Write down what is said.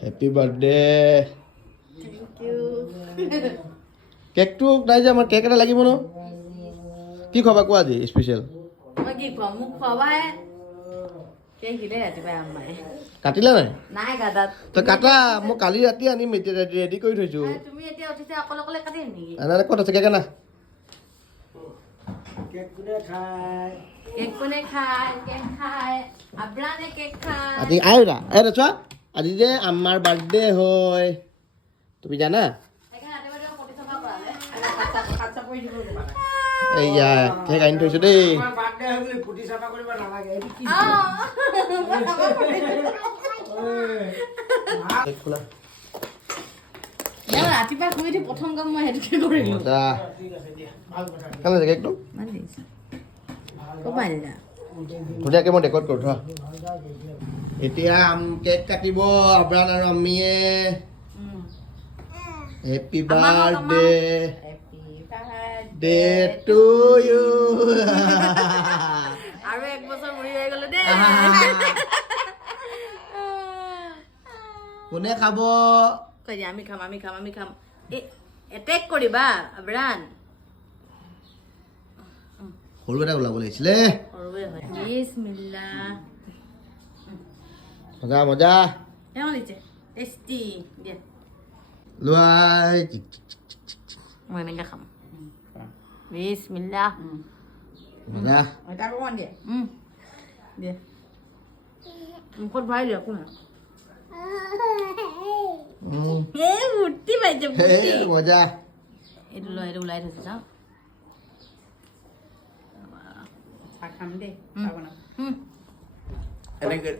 happy birthday thank U কেকটো নাই যে আমাৰ কেক এটা লাগিব ন কি খোৱাবা কোৱা আজি স্পেচিয়েল মই কি খুৱাম মোক খুৱাবাহে কেক দিলে ৰাতিপুৱাই আম্মাই কাটিলা নাই নাই গাদাত তই কাটা মই কালি ৰাতি আনিম এতিয়া ৰেডি কৰি থৈছো তুমি এতিয়া উঠিছে অকলে অকলে কাটিম নেকি আনাৰে ক'ত আছে কেক আনা কেক কোনে খায় কেক খায় আব্ৰানে কেক খায় আজি আইৰা এ চোৱা আজি যে আমাৰ বাৰ্থডে হয় তুমি জানা সেইকাৰণে ৰাতিপুৱা পটি চফা কৰালে খাচ্ছা কৰি দিব এইয়া কেক আনি থৈছো দেই আমাৰ বাৰ্থডে হয় বুলি ফুটি চাফা কৰিব নালাগে এইটো কি কেক খোলা ৰাতিপুৱা শুই উঠি প্ৰথম কাম মই সেইটোকে কৰিলো মজা ঠিক আছে দিয়া ভাল কথা কেনে আছে কেকটো ক'ব আনিলা ধুনীয়াকৈ মই ডেকৰেট কৰোঁ ধৰা এতিয়া কেক কাটিব আব্ৰান আৰু আম্মীয়ে happy birthday day to you আৰু এক বছৰ মুৰি হৈ গ'লো দেই কোনে খাব কৈ দিয়া আমি খাম এটেক কৰিবা আব্ৰান সৰু এটা ওলাব লাগিছিলে সৰুৱে হয় বিসমিল্লাহ মজা মজা কেমন দিছে টেষ্টি দিয়া লোৱাই মই এনেকৈ খাম বিসমিল্লাহ মজা তাক অকণমান দিয়া দিয়া মুখত ভৰাই দিয়া কোন এই মূৰ্তি পাইছে মূৰ্তি মজা এইটো ওলাই থৈছে চাওঁ চাহ খাম দেই এনেকৈ